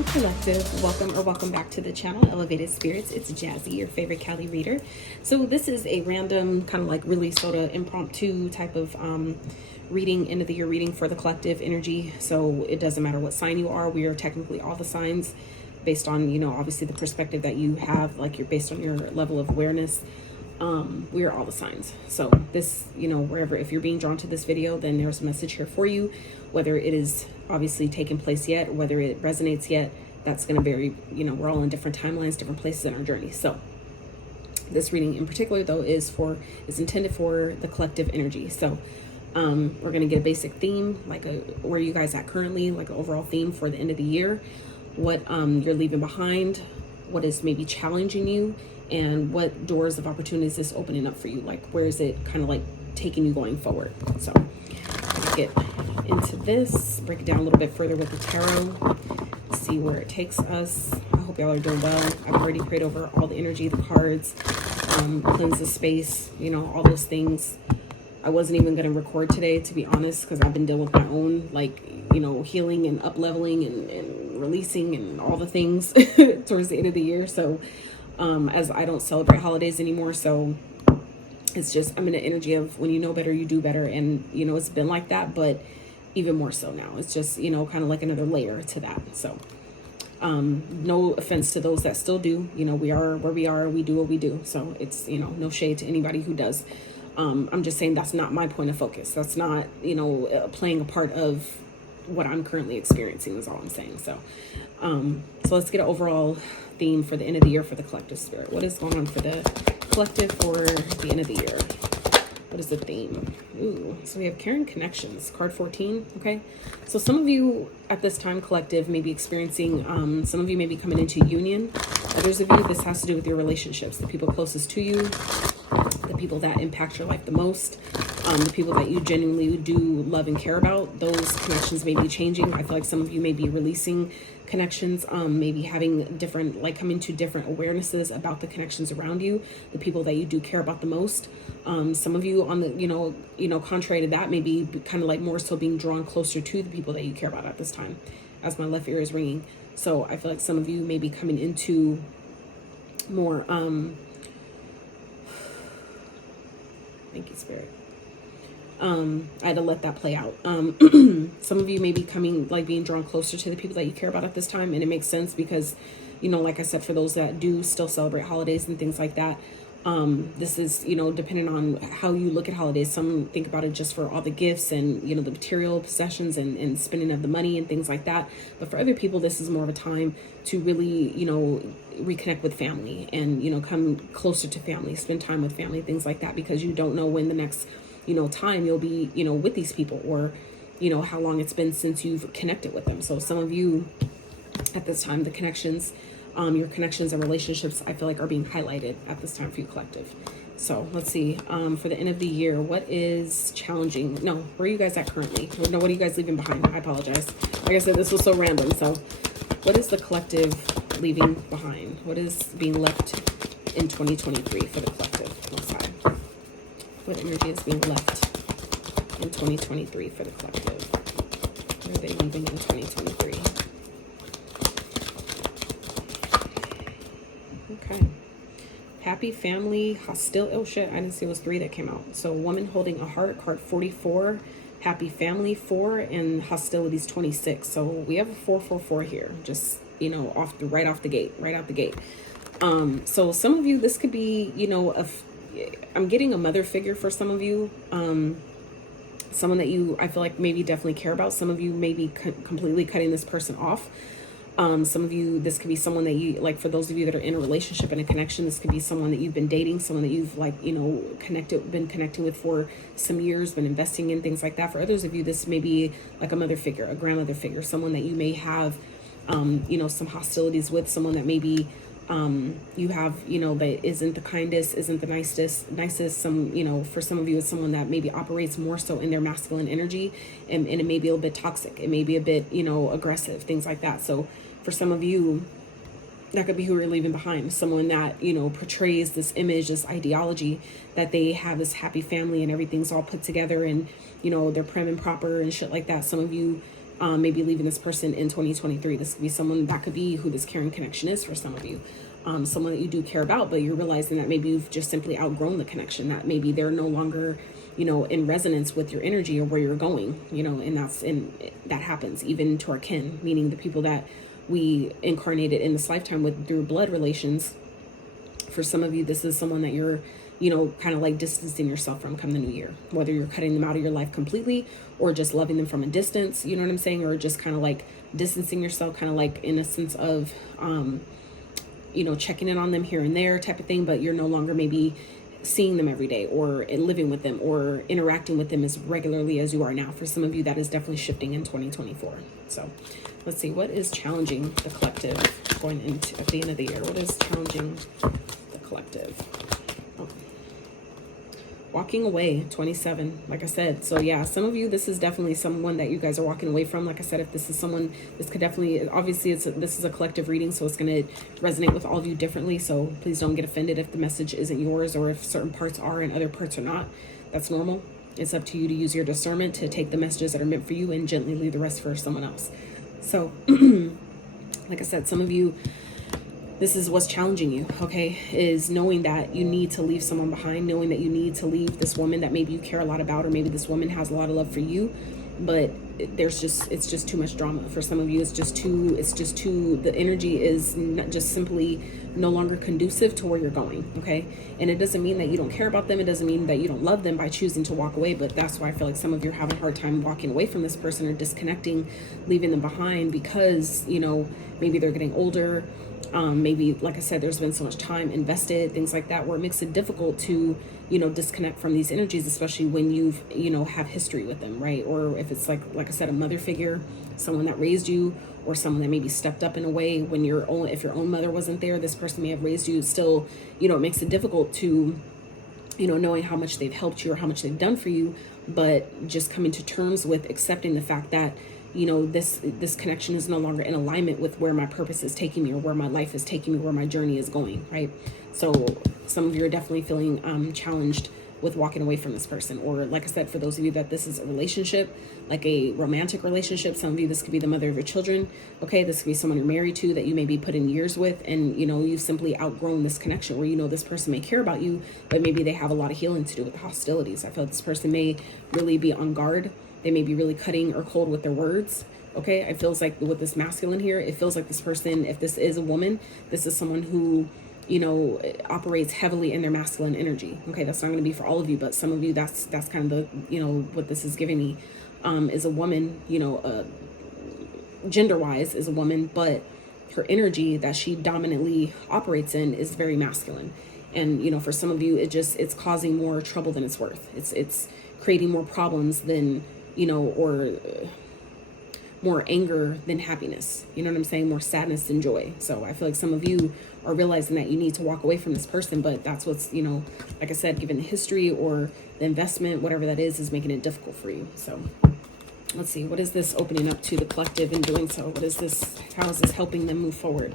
Shalom Collective. Welcome back to the channel, Elevated Spirits. It's Jazzy, your favorite Cali reader. So this is a random, kind of like really sort of impromptu type of reading, end of the year reading for the collective energy. So it doesn't matter what sign you are. We are technically all the signs based on, obviously the perspective that you have, like you're based on your level of awareness. We are all the signs. So this, wherever, if you're being drawn to this video, then there's a message here for you, whether it is obviously taken place yet, or whether it resonates yet. That's going to vary. We're all in different timelines, different places in our journey. So this reading in particular, though, is intended for the collective energy. So we're going to get a basic theme, like where you guys at currently, like an overall theme for the end of the year, what you're leaving behind, what is maybe challenging you, and what doors of opportunities is opening up for you. Like, where is it kind of like taking you going forward? So let's get into this, break it down a little bit further with the tarot, see where it takes us. I hope y'all are doing well. I've already prayed over all the energy, the cards, cleanse the space, all those things. I wasn't even going to record today, to be honest, because I've been dealing with my own, healing and up-leveling and releasing and all the things towards the end of the year. So as I don't celebrate holidays anymore, so it's just, I'm in an energy of when you know better, you do better. And, it's been like that, but even more so now. It's just, kind of like another layer to that. So no offense to those that still do. We are where we are, we do what we do. So it's, no shade to anybody who does. I'm just saying that's not my point of focus. That's not, playing a part of what I'm currently experiencing is all I'm saying. So let's get an overall theme for the end of the year for the collective spirit. What is going on for the collective for the end of the year? What is the theme? Ooh, so we have caring connections, card 14. Okay, so some of you at this time, collective, may be experiencing, some of you may be coming into union. Others of you, this has to do with your relationships, the people closest to you, the people that impact your life the most, the people that you genuinely do love and care about. Those connections may be changing. I feel like some of you may be releasing connections, maybe having different, coming to different awarenesses about the connections around you, the people that you do care about the most. Some of you on the, contrary to that, maybe kind of like more so being drawn closer to the people that you care about at this time, as my left ear is ringing. So I feel like some of you may be coming into more, thank you, Spirit. I had to let that play out. Some of you may be coming, being drawn closer to the people that you care about at this time. And it makes sense because, like I said, for those that do still celebrate holidays and things like that, this is, depending on how you look at holidays. Some think about it just for all the gifts and, the material possessions and spending of the money and things like that. But for other people, this is more of a time to really, reconnect with family and, come closer to family, spend time with family, things like that, because you don't know when the next time you'll be, with these people, or, how long it's been since you've connected with them. So some of you at this time, the connections, your connections and relationships, I feel like are being highlighted at this time for you, collective. So let's see, for the end of the year, what is challenging? No, where are you guys at currently? No, what are you guys leaving behind? I apologize. Like I said, this was so random. So what is the collective leaving behind? What is being left in 2023 for the collective? Next side. What energy is being left in 2023 for the collective? What are they leaving in 2023? Okay. Happy family, hostile. Oh shit, I didn't see it was 3 that came out. So woman holding a heart, card 44. Happy family 4, and hostilities 26. So we have a 444 here. Just, right out the gate. So some of you, this could be, I'm getting a mother figure for some of you, someone that you, I feel like maybe definitely care about. Some of you may be completely cutting this person off. Some of you, this could be someone that you, for those of you that are in a relationship and a connection, this could be someone that you've been dating, someone that you've been connecting with for some years, been investing in, things like that. For others of you, this may be like a mother figure, a grandmother figure, someone that you may have, some hostilities with, someone that maybe you have, that isn't the kindest, isn't the nicest. Some, for some of you, it's someone that maybe operates more so in their masculine energy, and it may be a little bit toxic. It may be a bit, aggressive, things like that. So for some of you, that could be who you're leaving behind. Someone that, portrays this image, this ideology that they have this happy family and everything's all put together and, they're prim and proper and shit like that. Some of you maybe leaving this person in 2023. This could be someone, that could be who this caring connection is for some of you. Someone that you do care about, but you're realizing that maybe you've just simply outgrown the connection, that maybe they're no longer, you know, in resonance with your energy or where you're going, you know, and that happens even to our kin, meaning the people that we incarnated in this lifetime with through blood relations. For some of you, this is someone that you're, you know, kind of like distancing yourself from come the new year, whether you're cutting them out of your life completely or just loving them from a distance, you know what I'm saying? Or just kind of like distancing yourself, kind of like in a sense of, you know, checking in on them here and there type of thing, but you're no longer maybe seeing them every day or living with them or interacting with them as regularly as you are now. For some of you, that is definitely shifting in 2024. So let's see, what is challenging the collective going into at the end of the year? What is challenging the collective? Oh. Walking away, 27, like I said. So yeah, some of you, this is definitely someone that you guys are walking away from. Like I said, if this is someone, this could definitely, obviously this is a collective reading, so it's going to resonate with all of you differently. So please don't get offended if the message isn't yours or if certain parts are and other parts are not. That's normal. It's up to you to use your discernment to take the messages that are meant for you and gently leave the rest for someone else. So like I said, some of you, this is what's challenging you, okay, is knowing that you need to leave someone behind, knowing that you need to leave this woman that maybe you care a lot about, or maybe this woman has a lot of love for you, but it's just too much drama. For some of you, it's just too, the energy is not just simply no longer conducive to where you're going, okay? And it doesn't mean that you don't care about them. It doesn't mean that you don't love them by choosing to walk away, but that's why I feel like some of you are having a hard time walking away from this person or disconnecting, leaving them behind because, you know, maybe they're getting older. Maybe, like I said, there's been so much time invested, things like that, where it makes it difficult to, you know, disconnect from these energies, especially when you've, you know, have history with them, right? Or if it's like I said, a mother figure, someone that raised you, or someone that maybe stepped up in a way when if your own mother wasn't there, this person may have raised you. Still, you know, it makes it difficult to, you know, knowing how much they've helped you or how much they've done for you, but just coming to terms with accepting the fact that, you know, this connection is no longer in alignment with where my purpose is taking me or where my life is taking me, where my journey is going, right? So some of you are definitely feeling challenged with walking away from this person. Or like I said, for those of you that this is a relationship, like a romantic relationship, some of you, this could be the mother of your children, okay? This could be someone you're married to that you may be put in years with, and, you know, you've simply outgrown this connection where, you know, this person may care about you, but maybe they have a lot of healing to do with the hostilities. I feel like this person may really be on guard. They may be really cutting or cold with their words. Okay, it feels like with this masculine here, it feels like this person, if this is a woman, this is someone who, you know, operates heavily in their masculine energy. Okay, that's not going to be for all of you, but some of you, that's kind of the, you know, what this is giving me, is a woman, you know, gender-wise is a woman, but her energy that she dominantly operates in is very masculine. And, you know, for some of you, it's causing more trouble than it's worth. It's creating more problems than, you know, or more anger than happiness. You know what I'm saying? More sadness than joy. So I feel like some of you are realizing that you need to walk away from this person, but that's what's, you know, like I said, given the history or the investment, whatever that is making it difficult for you. So let's see, what is this opening up to the collective in doing so? What is this? How is this helping them move forward?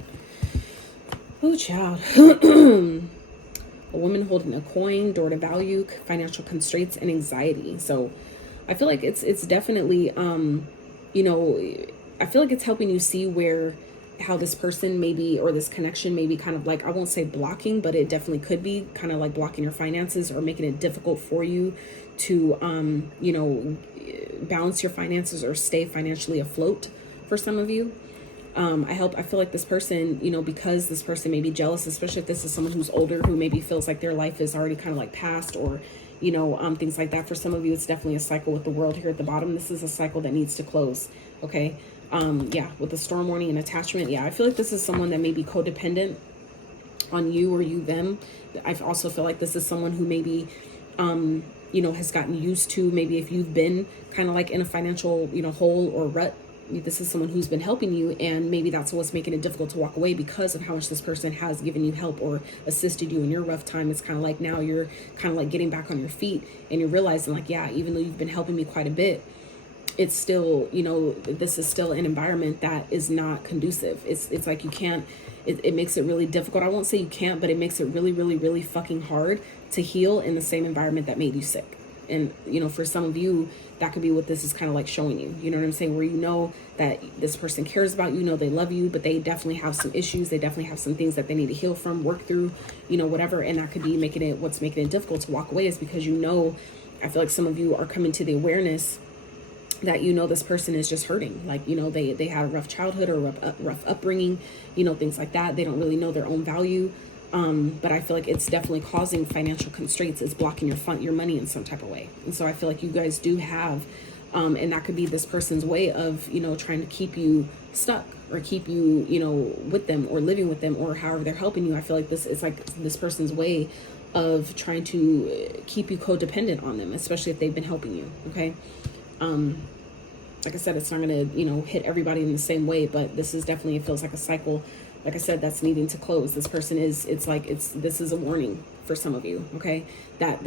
Oh, child. A woman holding a coin, door to value, financial constraints, and anxiety. So I feel like it's definitely, you know, I feel like it's helping you see how this person maybe, or this connection may be kind of like, I won't say blocking, but it definitely could be kind of like blocking your finances or making it difficult for you to, you know, balance your finances or stay financially afloat for some of you. I feel like this person, you know, because this person may be jealous, especially if this is someone who's older, who maybe feels like their life is already kind of like past, or, you know, things like that. For some of you, it's definitely a cycle with the world here at the bottom. This is a cycle that needs to close. Okay. Yeah. With the storm warning and attachment. Yeah. I feel like this is someone that may be codependent on you or you, them. I also feel like this is someone who maybe, you know, has gotten used to, maybe if you've been kind of like in a financial, you know, hole or rut, this is someone who's been helping you, and maybe that's what's making it difficult to walk away because of how much this person has given you help or assisted you in your rough time. It's kind of like now you're kind of like getting back on your feet, and you're realizing like, yeah, even though you've been helping me quite a bit, it's still, you know, this is still an environment that is not conducive. It's like you can't, it makes it really difficult. I won't say you can't, but it makes it really, really, really fucking hard to heal in the same environment that made you sick. And, you know, for some of you, That could be what this is kind of like showing you. You know what I'm saying? Where you know that this person cares about you, know they love you, but they definitely have some issues. They definitely have some things that they need to heal from, work through, you know, whatever. And that could be what's making it difficult to walk away is because, you know, I feel like some of you are coming to the awareness that, you know, this person is just hurting. Like, you know, they had a rough childhood or rough upbringing, you know, things like that. They don't really know their own value. But I feel like it's definitely causing financial constraints. It's blocking your money in some type of way. And so I feel like you guys do have, and that could be this person's way of, you know, trying to keep you stuck or keep you, you know, with them or living with them or however they're helping you. I feel like it's like this person's way of trying to keep you codependent on them, especially if they've been helping you. Okay. Like I said, it's not going to, you know, hit everybody in the same way, but this is definitely, it feels like a cycle, like I said, that's needing to close. This person is, this is a warning for some of you, okay? That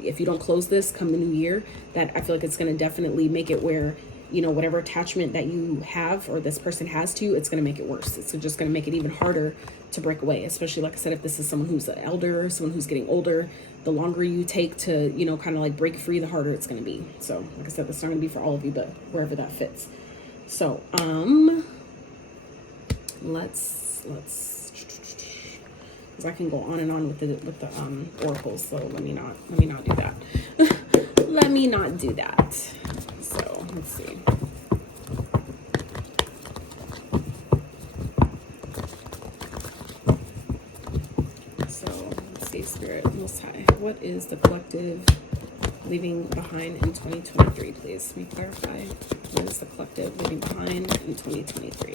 if you don't close this come the new year, that I feel like it's going to definitely make it where, you know, whatever attachment that you have or this person has to you, it's going to make it worse. It's just going to make it even harder to break away, especially, like I said, if this is someone who's an elder, someone who's getting older, the longer you take to, you know, kind of like break free, the harder it's going to be. So, like I said, that's not going to be for all of you, but wherever that fits. So, let's, because I can go on and on with the oracles. So let me not do that. Let me not do that. So let's see. So let's see, Spirit, Most High. What is the collective leaving behind in 2023, please? Let me clarify. What is the collective leaving behind in 2023?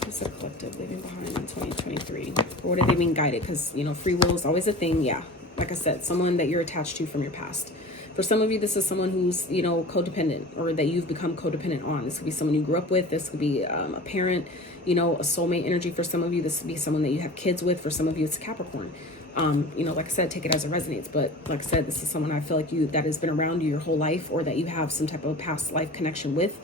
What's the collective leaving behind in 2023? Or what are they being guided? Because, you know, free will is always a thing. Yeah. Like I said, someone that you're attached to from your past. For some of you, this is someone who's, you know, codependent or that you've become codependent on. This could be someone you grew up with. This could be a parent, you know, a soulmate energy. For some of you, this could be someone that you have kids with. For some of you, it's a Capricorn. You know, like I said, take it as it resonates. But like I said, this is someone I feel like that has been around you your whole life, or that you have some type of past life connection with,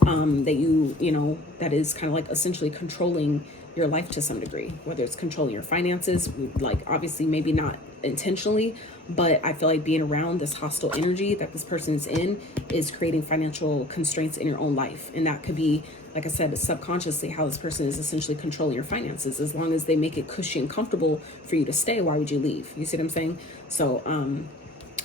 that you know, that is kind of like essentially controlling your life to some degree, whether it's controlling your finances, like obviously maybe not intentionally, but I feel like being around this hostile energy that this person is in is creating financial constraints in your own life. And that could be, like I said, subconsciously how this person is essentially controlling your finances. As long as they make it cushy and comfortable for you to stay, why would you leave? You see what I'm saying? So,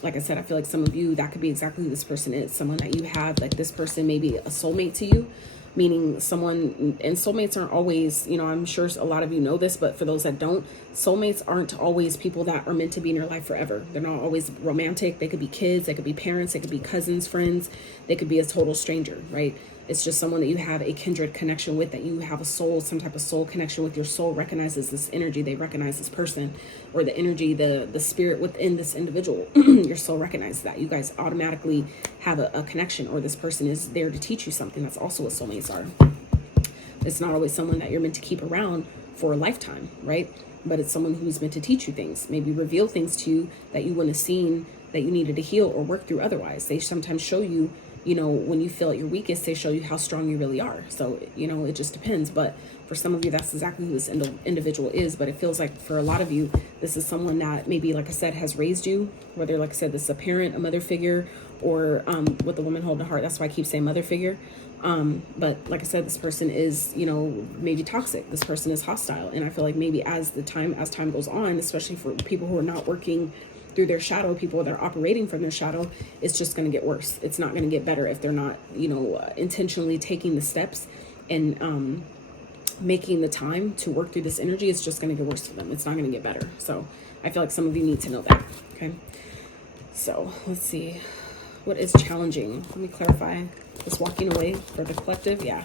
like I said, I feel like some of you, that could be exactly who this person is. Someone that you have, like this person may be a soulmate to you, meaning someone, and soulmates aren't always, you know, I'm sure a lot of you know this, but for those that don't, soulmates aren't always people that are meant to be in your life forever. They're not always romantic. They could be kids, they could be parents, they could be cousins, friends, they could be a total stranger, right? It's just someone that you have a kindred connection with, that you have a soul, some type of soul connection with. Your soul recognizes this energy. They recognize this person, or the energy, the spirit within this individual. Your soul recognizes that. You guys automatically have a connection, or this person is there to teach you something. That's also what soulmates are. It's not always someone that you're meant to keep around for a lifetime, right? But it's someone who's meant to teach you things, maybe reveal things to you that you wouldn't have seen, that you needed to heal or work through otherwise. They sometimes show you, you know, when you feel at your weakest, they show you how strong you really are. So, you know, it just depends. But for some of you, that's exactly who this individual is. But it feels like for a lot of you, this is someone that maybe, like I said, has raised you, whether, like I said, this is a parent, a mother figure, or with the woman holding the heart. That's why I keep saying mother figure. But like I said, this person is, you know, maybe toxic. This person is hostile. And I feel like maybe as time goes on, especially for people who are not working through their shadow, people that are operating from their shadow, it's just going to get worse. It's not going to get better if they're not, you know, intentionally taking the steps and making the time to work through this energy. It's just going to get worse for them. It's not going to get better. So I feel like some of you need to know that. Okay. So let's see. What is challenging? Let me clarify. This walking away for the collective. Yeah.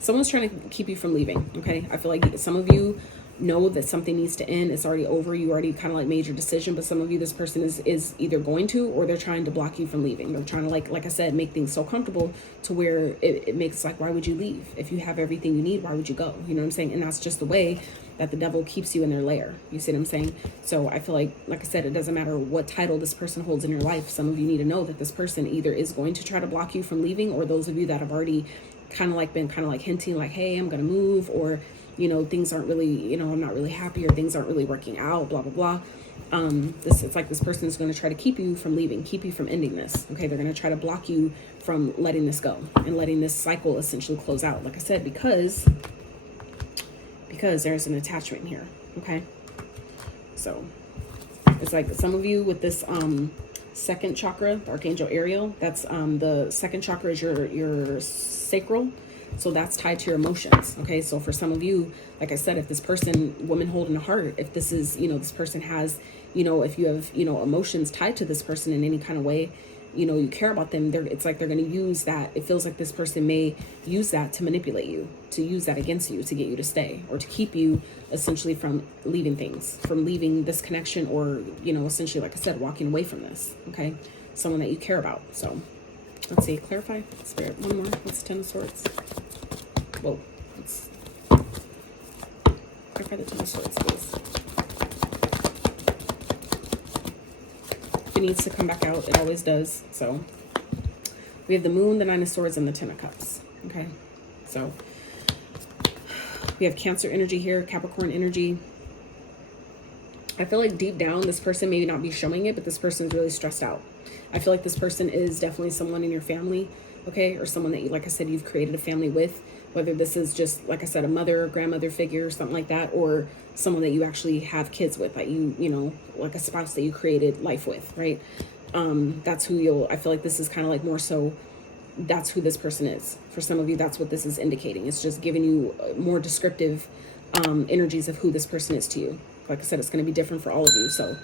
Someone's trying to keep you from leaving. Okay. I feel like some of you know that something needs to end. It's already over. You already kind of like made your decision, but some of you, this person is either going to, or they're trying to block you from leaving. They're trying to, like I said, make things so comfortable to where it makes like, why would you leave? If you have everything you need, why would you go? You know what I'm saying? And that's just the way that the devil keeps you in their lair. You see what I'm saying? So I feel like I said, it doesn't matter what title this person holds in your life. Some of you need to know that this person either is going to try to block you from leaving, or those of you that have already been hinting like, hey, I'm going to move, or you know, things aren't really, you know, I'm not really happy, or things aren't really working out, blah, blah, blah. It's like this person is going to try to keep you from leaving, keep you from ending this. Okay. They're going to try to block you from letting this go and letting this cycle essentially close out. Like I said, because there's an attachment here. Okay. So it's like some of you with this, second chakra, the Archangel Ariel, that's, the second chakra is your sacral. So that's tied to your emotions. Okay. So for some of you, like I said, if this person, woman holding a heart, if this is, you know, this person has, you know, if you have, you know, emotions tied to this person in any kind of way, you know, you care about them, it's like they're going to use that. It feels like this person may use that to manipulate you, to use that against you, to get you to stay, or to keep you essentially from leaving things, from leaving this connection, or, you know, essentially, like I said, walking away from this. Okay. Someone that you care about. So let's see, clarify, Spirit, one more. What's Ten of Swords? Whoa, let's clarify the Ten of Swords, please. If it needs to come back out, it always does. So we have the Moon, the Nine of Swords, and the Ten of Cups. Okay, so we have Cancer energy here, Capricorn energy. I feel like deep down, this person may not be showing it, but this person's really stressed out. I feel like this person is definitely someone in your family, okay, or someone that you, like I said, you've created a family with. Whether this is just, like I said, a mother or grandmother figure or something like that, or someone that you actually have kids with, that you know, like a spouse that you created life with, right? That's who I feel like this is kind of like more so, that's who this person is. For some of you, that's what this is indicating. It's just giving you more descriptive energies of who this person is to you. Like I said, it's going to be different for all of you. So,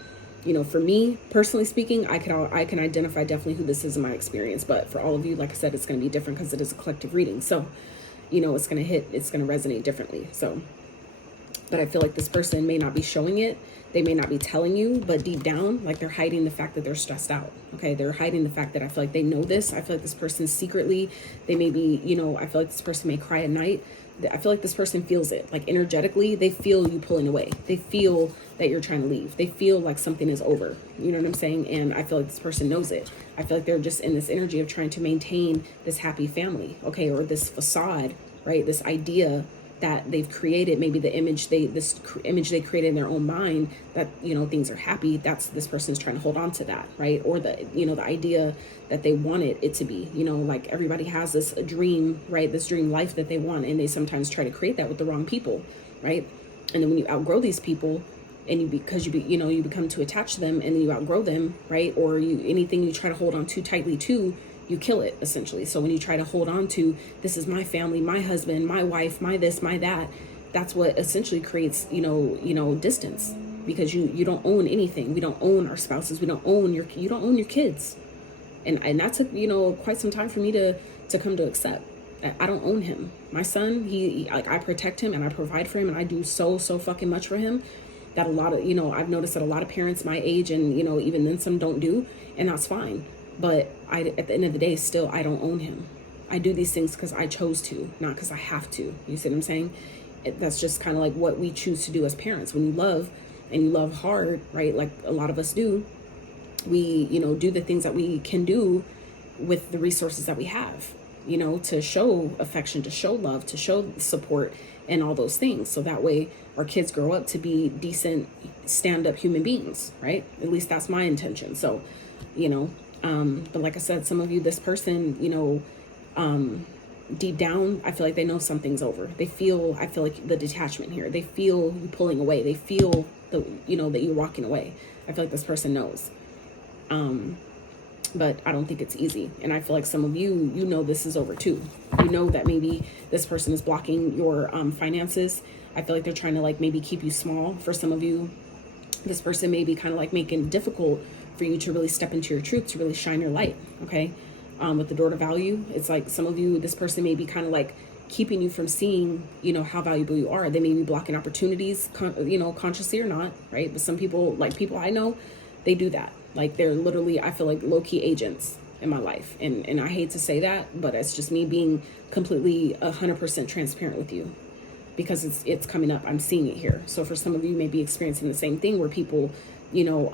you know, for me, personally speaking, I can identify definitely who this is in my experience. But for all of you, like I said, it's going to be different because it is a collective reading. So, you know, it's going to resonate differently. So, but I feel like this person may not be showing it. They may not be telling you, but deep down, like they're hiding the fact that they're stressed out. Okay. They're hiding the fact that I feel like they know this. I feel like this person secretly, they may be, you know, I feel like this person may cry at night. I feel like this person feels it, like energetically, they feel you pulling away. They feel that you're trying to leave. They feel like something is over. You know what I'm saying? And I feel like this person knows it. I feel like they're just in this energy of trying to maintain this happy family, okay, or this facade, right? This idea that they've created, maybe the image they created in their own mind that, you know, things are happy. That's, this person's trying to hold on to that, right? Or the, you know, the idea that they wanted it to be, you know, like everybody has this dream, right? This dream life that they want. And they sometimes try to create that with the wrong people, right? And then when you outgrow these people, and you become too attached to them, and then you outgrow them, right? Or anything you try to hold on too tightly to, you kill it essentially. So when you try to hold on to, this is my family, my husband, my wife, my this, my that, that's what essentially creates, you know, distance, because you don't own anything. We don't own our spouses. You don't own your kids. And that took, you know, quite some time for me to come to accept. I don't own him. My son, I protect him and I provide for him, and I do so fucking much for him that a lot of, you know, I've noticed that a lot of parents my age, and, you know, even then some don't do, and that's fine. But at the end of the day, still, I don't own him. I do these things because I chose to, not because I have to. You see what I'm saying? That's just kind of like what we choose to do as parents. When you love, and you love hard, right? Like a lot of us do, we, you know, do the things that we can do with the resources that we have, you know, to show affection, to show love, to show support, and all those things. So that way our kids grow up to be decent, stand-up human beings, right? At least that's my intention. So, you know, but like I said, some of you, this person, you know, deep down, I feel like they know something's over. I feel like the detachment here, they feel you pulling away. They feel you know, that you're walking away. I feel like this person knows. But I don't think it's easy. And I feel like some of you, you know, this is over too. You know that maybe this person is blocking your finances. I feel like they're trying to like maybe keep you small. For some of you, this person may be kind of like making it difficult for you to really step into your truth, to really shine your light. Okay. With the door to value, it's like some of you, this person may be kind of like keeping you from seeing, you know, how valuable you are. They may be blocking opportunities, you know, consciously or not, right? But some people, like people I know, they do that. Like they're literally, I feel like low-key agents in my life. And I hate to say that, but it's just me being completely 100% transparent with you, because it's coming up. I'm seeing it here. So for some of you, may be experiencing the same thing, where people, you know,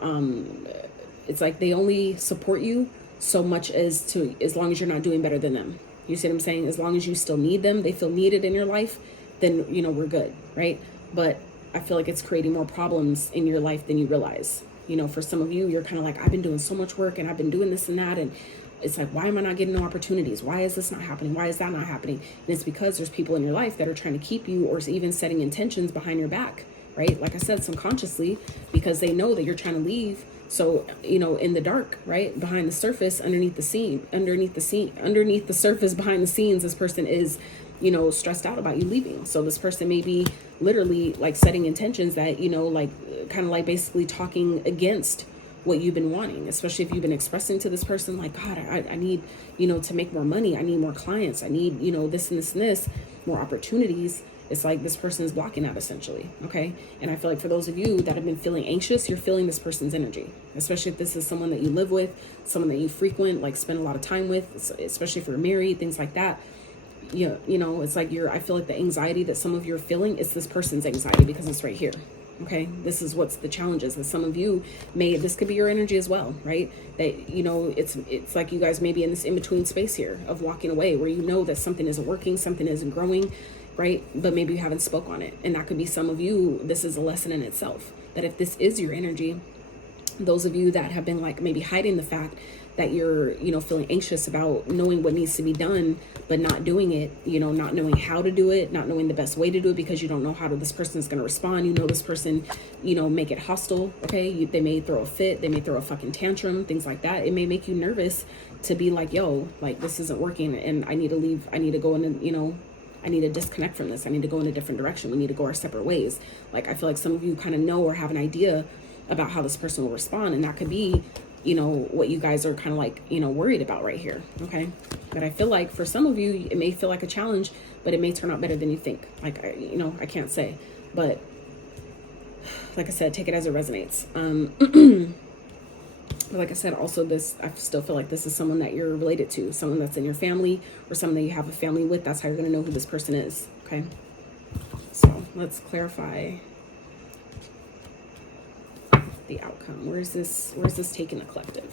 it's like they only support you so much as long as you're not doing better than them. You see what I'm saying? As long as you still need them, they feel needed in your life, then, you know, we're good, right? But I feel like it's creating more problems in your life than you realize. You know, for some of you, you're kind of like, I've been doing so much work and I've been doing this and that, and it's like, why am I not getting no opportunities? Why is this not happening? Why is that not happening? And it's because there's people in your life that are trying to keep you, or even setting intentions behind your back, right? Like I said, subconsciously, because they know that you're trying to leave. So, you know, in the dark, right, behind the surface, underneath the surface, behind the scenes, this person is, you know, stressed out about you leaving. So this person may be literally like setting intentions that, you know, like kind of like basically talking against what you've been wanting, especially if you've been expressing to this person like, God, I need, you know, to make more money. I need more clients. I need, you know, this and this and this, more opportunities. It's like this person is blocking that essentially. Okay. And I feel like for those of you that have been feeling anxious, you're feeling this person's energy, especially if this is someone that you live with, someone that you frequent, like spend a lot of time with, especially if you're married, things like that. You know, it's like I feel like the anxiety that some of you are feeling is this person's anxiety, because it's right here. Okay, this is what's the challenges that some of you this could be your energy as well, right? That, you know, it's like you guys may be in this in-between space here of walking away, where you know that something isn't working, something isn't growing, right? But maybe you haven't spoke on it. And that could be some of you, this is a lesson in itself, that if this is your energy, those of you that have been like maybe hiding the fact that you're, you know, feeling anxious about knowing what needs to be done, but not doing it, you know, not knowing how to do it, not knowing the best way to do it, because you don't know how this person is going to respond. You know, this person, you know, make it hostile. Okay. They may throw a fit. They may throw a fucking tantrum, things like that. It may make you nervous to be like, yo, like this isn't working and I need to leave. I need to go in, you know, I need to disconnect from this. I need to go in a different direction. We need to go our separate ways. Like, I feel like some of you kind of know or have an idea about how this person will respond. And that could be, you know, what you guys are kind of like, you know, worried about right here. Okay. But I feel like for some of you, it may feel like a challenge, but it may turn out better than you think. Like, you know, I can't say, but like I said, take it as it resonates. But like I said, also I still feel like this is someone that you're related to, someone that's in your family or someone that you have a family with. That's how you're going to know who this person is. Okay. So let's clarify the outcome. Where's this taking the collective?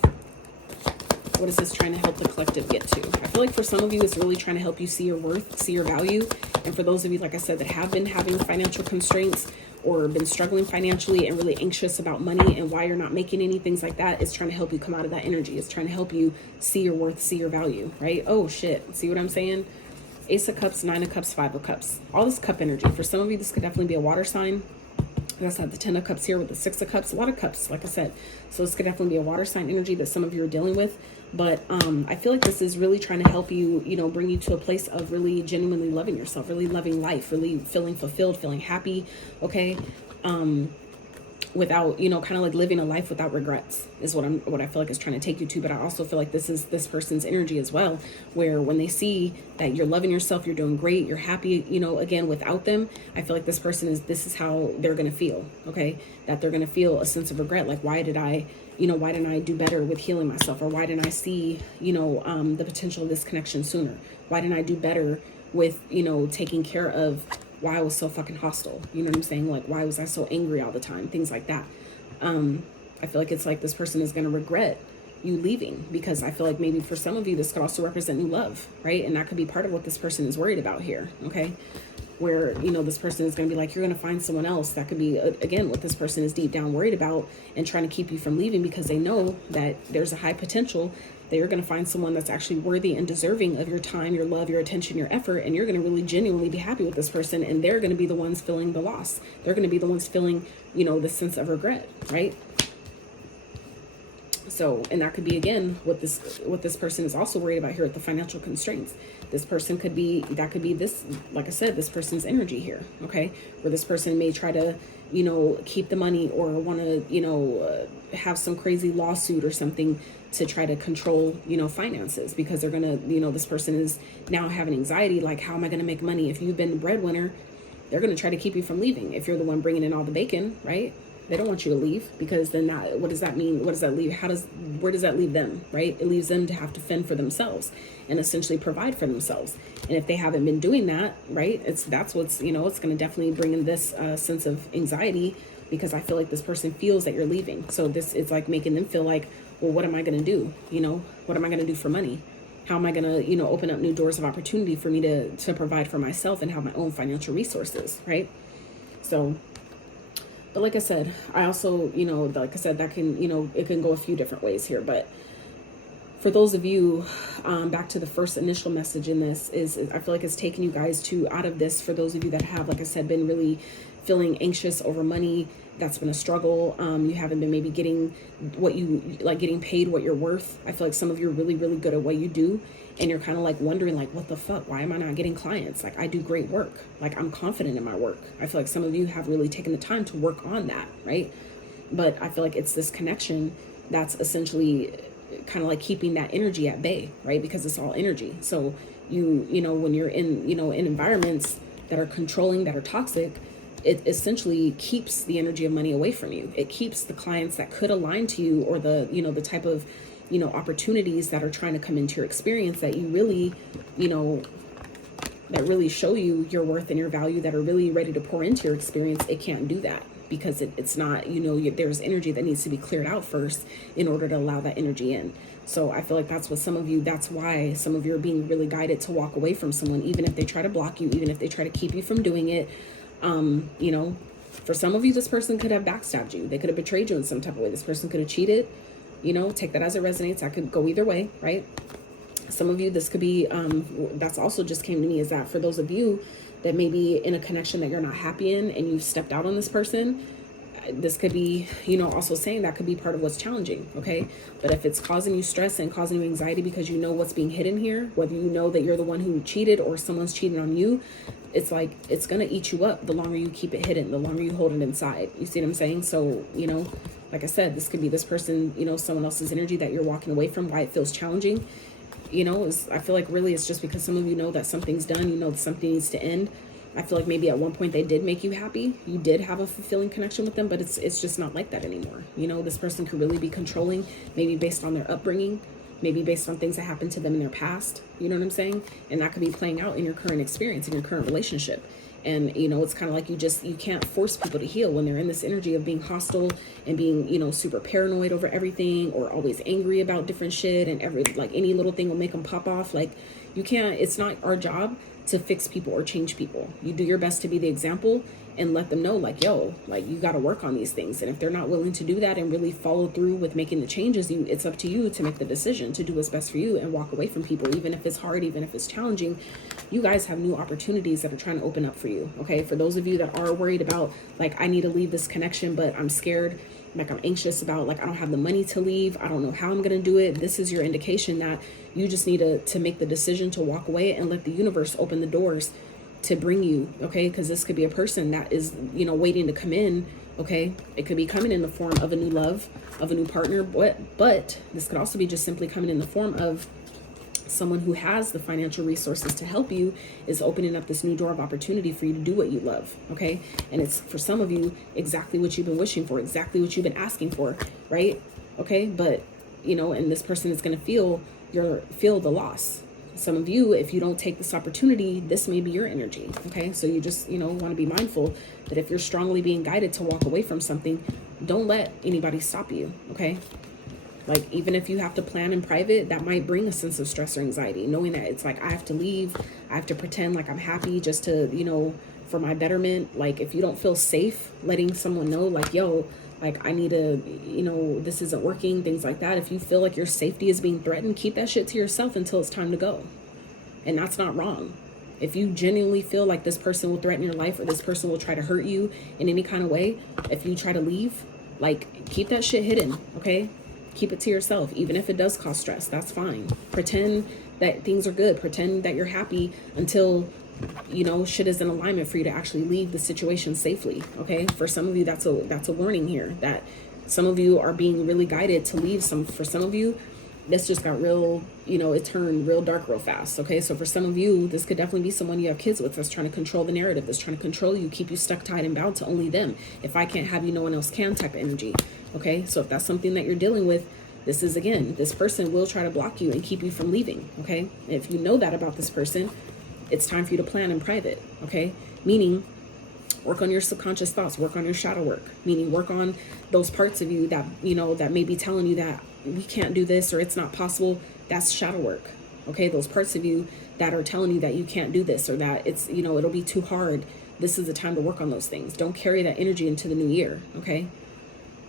What is this trying to help the collective get to? I feel like for some of you, it's really trying to help you see your worth, see your value. And for those of you, like I said, that have been having financial constraints or been struggling financially and really anxious about money and why you're not making any, things like that, it's trying to help you come out of that energy. It's trying to help you see your worth, see your value, right? Oh shit. See what I'm saying? Ace of Cups, Nine of Cups, Five of Cups. All this cup energy. For some of you, this could definitely be a water sign. That's not the 10 of Cups here with the 6 of Cups. A lot of cups, like I said. So this could definitely be a water sign energy that some of you are dealing with. But I feel like this is really trying to help you, you know, bring you to a place of really genuinely loving yourself, really loving life, really feeling fulfilled, feeling happy, okay? Without, you know, kind of like living a life without regrets is what I feel like is trying to take you to. But I also feel like this is this person's energy as well, where when they see that you're loving yourself, you're doing great, you're happy, you know, again, without them, I feel like this is how they're going to feel. Okay. That they're going to feel a sense of regret. Like, why didn't I do better with healing myself? Or why didn't I see, you know, the potential of this connection sooner? Why didn't I do better with, you know, taking care of why I was so fucking hostile? You know what I'm saying? Like, why was I so angry all the time? Things like that. I feel like it's like this person is going to regret you leaving, because I feel like maybe for some of you, this could also represent new love, right? And that could be part of what this person is worried about here. Okay. Where, you know, this person is going to be like, you're going to find someone else. That could be, again, what this person is deep down worried about and trying to keep you from leaving, because they know that there's a high potential that you're going to find someone that's actually worthy and deserving of your time, your love, your attention, your effort. And you're going to really genuinely be happy with this person. And they're going to be the ones feeling the loss. They're going to be the ones feeling, you know, the sense of regret, right? So, and that could be, again, what this person is also worried about here with the financial constraints. This person could be this, like I said, this person's energy here, okay? Where this person may try to, you know, keep the money or want to, you know, have some crazy lawsuit or something to try to control, you know, finances, because they're going to, you know, this person is now having anxiety. Like, how am I going to make money? If you've been the breadwinner, they're going to try to keep you from leaving. If you're the one bringing in all the bacon, right? They don't want you to leave, because then what does that mean? What does that leave? Where does that leave them, right? It leaves them to have to fend for themselves and essentially provide for themselves. And if they haven't been doing that, right, that's what's, you know, it's going to definitely bring in this sense of anxiety, because I feel like this person feels that you're leaving. So this is like making them feel like, well, what am I going to do? You know, what am I going to do for money? How am I going to, you know, open up new doors of opportunity for me to provide for myself and have my own financial resources, right? So, but like I said, I also, you know, like I said, that can, you know, it can go a few different ways here. But for those of you, back to the first initial message in this is I feel like it's taking you guys to out of this. For those of you that have, like I said, been really feeling anxious over money, that's been a struggle. You haven't been maybe getting what you like, getting paid what you're worth. I feel like some of you are really, really good at what you do, and you're kind of like wondering, like, what the fuck? Why am I not getting clients? Like, I do great work. Like, I'm confident in my work. I feel like some of you have really taken the time to work on that, right? But I feel like it's this connection that's essentially kind of like keeping that energy at bay, right? Because it's all energy. So you know, when you're in, you know, in environments that are controlling, that are toxic, it essentially keeps the energy of money away from you. It keeps the clients that could align to you, or the, you know, the type of, you know, opportunities that are trying to come into your experience that you really, you know, that really show you your worth and your value, that are really ready to pour into your experience. It can't do that because it's not, you know, there's energy that needs to be cleared out first in order to allow that energy in. So I feel like that's what some of you, that's why some of you are being really guided to walk away from someone, even if they try to block you, even if they try to keep you from doing it. You know, for some of you, this person could have backstabbed you. They could have betrayed you in some type of way. This person could have cheated, you know, take that as it resonates. That could go either way, right? Some of you, this could be, that's also just came to me, is that for those of you that may be in a connection that you're not happy in and you've stepped out on this person, this could be, you know, also saying that could be part of what's challenging, okay? But if it's causing you stress and causing you anxiety because you know what's being hidden here, whether you know that you're the one who cheated or someone's cheating on you, it's like, it's going to eat you up the longer you keep it hidden, the longer you hold it inside. You see what I'm saying? So, you know, like I said, this could be this person, you know, someone else's energy that you're walking away from, why it feels challenging. You know, I feel like really it's just because some of you know that something's done, you know that something needs to end. I feel like maybe at one point they did make you happy. You did have a fulfilling connection with them, but it's just not like that anymore. You know, this person could really be controlling, maybe based on their upbringing, maybe based on things that happened to them in their past. You know what I'm saying? And that could be playing out in your current experience, in your current relationship. And, you know, it's kind of like you can't force people to heal when they're in this energy of being hostile and being, you know, super paranoid over everything, or always angry about different shit, and like any little thing will make them pop off. Like, you can't, it's not our job to fix people or change people. You do your best to be the example and let them know, like, yo, like, you got to work on these things. And if they're not willing to do that and really follow through with making the changes, it's up to you to make the decision to do what's best for you and walk away from people, even if it's hard, even if it's challenging. You guys have new opportunities that are trying to open up for you. Okay. For those of you that are worried about, like, I need to leave this connection, but I'm scared, like, I'm anxious about, like, I don't have the money to leave, I don't know how I'm going to do it. This is your indication that you just need to make the decision to walk away and let the universe open the doors to bring you, okay? Because this could be a person that is, you know, waiting to come in, okay? It could be coming in the form of a new love, of a new partner, but this could also be just simply coming in the form of someone who has the financial resources to help you, is opening up this new door of opportunity for you to do what you love, okay? And it's, for some of you, exactly what you've been wishing for, exactly what you've been asking for, right? Okay, but, you know, and this person is going to feel the loss. Some of you, if you don't take this opportunity, this may be your energy, okay? So you just, you know, want to be mindful that if you're strongly being guided to walk away from something, don't let anybody stop you, okay? Like, even if you have to plan in private, that might bring a sense of stress or anxiety, knowing that it's like, I have to leave, I have to pretend like I'm happy just to, you know, for my betterment. Like, if you don't feel safe letting someone know, like, yo, like, I need to, you know, this isn't working, things like that. If you feel like your safety is being threatened, keep that shit to yourself until it's time to go. And that's not wrong. If you genuinely feel like this person will threaten your life, or this person will try to hurt you in any kind of way, if you try to leave, like, keep that shit hidden, okay? Keep it to yourself, even if it does cause stress, that's fine. Pretend that things are good. Pretend that you're happy until, you know, shit is in alignment for you to actually leave the situation safely, okay? For some of you, that's a warning here, that some of you are being really guided to leave. For some of you, this just got real, you know, it turned real dark real fast, okay? So for some of you, this could definitely be someone you have kids with that's trying to control the narrative, that's trying to control you, keep you stuck, tied, and bound to only them. If I can't have you, no one else can type of energy, okay? So if that's something that you're dealing with, this is, again, this person will try to block you and keep you from leaving, okay? If you know that about this person, it's time for you to plan in private, okay? Meaning, work on your subconscious thoughts, work on your shadow work, meaning work on those parts of you that, you know, that may be telling you that we can't do this or it's not possible. That's shadow work, Okay, those parts of you that are telling you that you can't do this, or that it's, you know, it'll be too hard. This is the time to work on those things. Don't carry that energy into the new year, okay?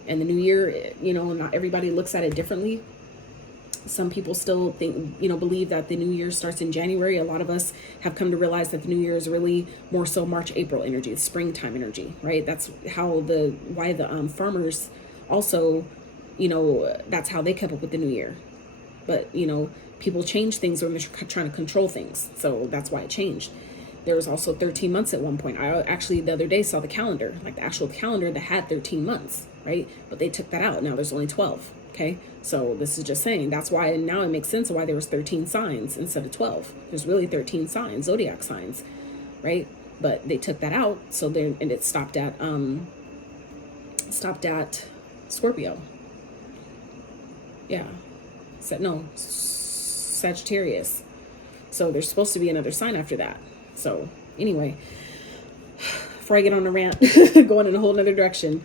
And the new year, you know, not everybody looks at it differently. Some people still think, you know, believe that the new year starts in January. A lot of us have come to realize that the new year is really more so March, April energy, it's springtime energy, right? That's how why the farmers also, you know, that's how they kept up with the new year. But, you know, people change things when they're trying to control things. So that's why it changed. There was also 13 months at one point. I actually the other day saw the calendar, like the actual calendar that had 13 months, right? But they took that out. Now there's only 12. Okay, so this is just saying that's why now it makes sense why there was 13 signs instead of 12. There's really 13 signs, zodiac signs, right? But they took that out, so then, and it stopped at Scorpio. Yeah, Sagittarius. So there's supposed to be another sign after that. So anyway, before I get on a rant, going in a whole nother direction.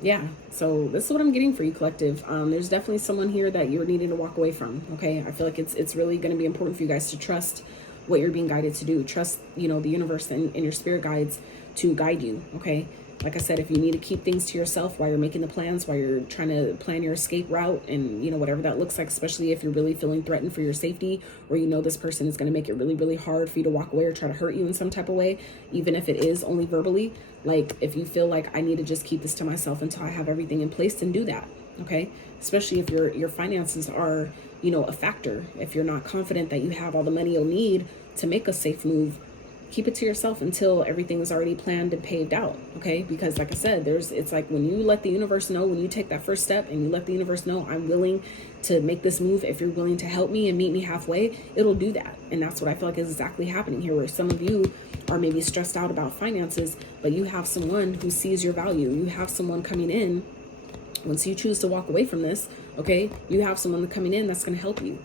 Yeah, so this is what I'm getting for you, collective. There's definitely someone here that you're needing to walk away from. Okay, I feel like it's really going to be important for you guys to trust what you're being guided to do. Trust, you know, the universe and your spirit guides to guide you. Okay, like I said, if you need to keep things to yourself while you're making the plans, while you're trying to plan your escape route, and you know, whatever that looks like, especially if you're really feeling threatened for your safety, or you know this person is going to make it really, really hard for you to walk away or try to hurt you in some type of way, even if it is only verbally. Like, if you feel like I need to just keep this to myself until I have everything in place, then do that. Okay, especially if your finances are, you know, a factor. If you're not confident that you have all the money you'll need to make a safe move, keep it to yourself until everything is already planned and paved out. Okay, because like I said, it's like when you let the universe know, when you take that first step and you let the universe know, I'm willing to make this move, if you're willing to help me and meet me halfway, it'll do that. And that's what I feel like is exactly happening here, where some of you are maybe stressed out about finances, but you have someone who sees your value. You have someone coming in, once you choose to walk away from this, okay, you have someone coming in that's going to help you,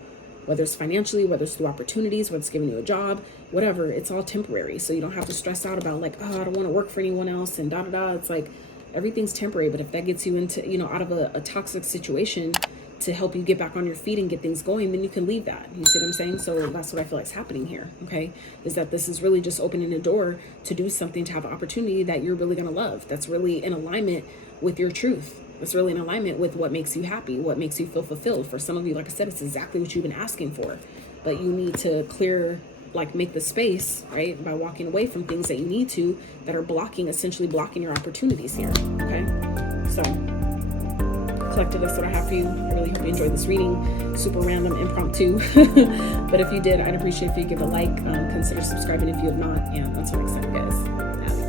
whether it's financially, whether it's through opportunities, whether it's giving you a job, whatever. It's all temporary. So you don't have to stress out about like, oh, I don't want to work for anyone else and da-da-da. It's like, everything's temporary. But if that gets you into, you know, out of a toxic situation to help you get back on your feet and get things going, then you can leave that. You see what I'm saying? So that's what I feel like is happening here, okay? Is that this is really just opening a door to do something, to have an opportunity that you're really going to love. That's really in alignment with your truth. It's really in alignment with what makes you happy, what makes you feel fulfilled. For some of you, like I said, it's exactly what you've been asking for. But you need to make the space, right? By walking away from things that you need to, that are essentially blocking your opportunities here, okay? So, collective, that's what I have for you. I really hope you enjoyed this reading. Super random, impromptu. But if you did, I'd appreciate if you give a like, consider subscribing if you have not. And until next time, guys.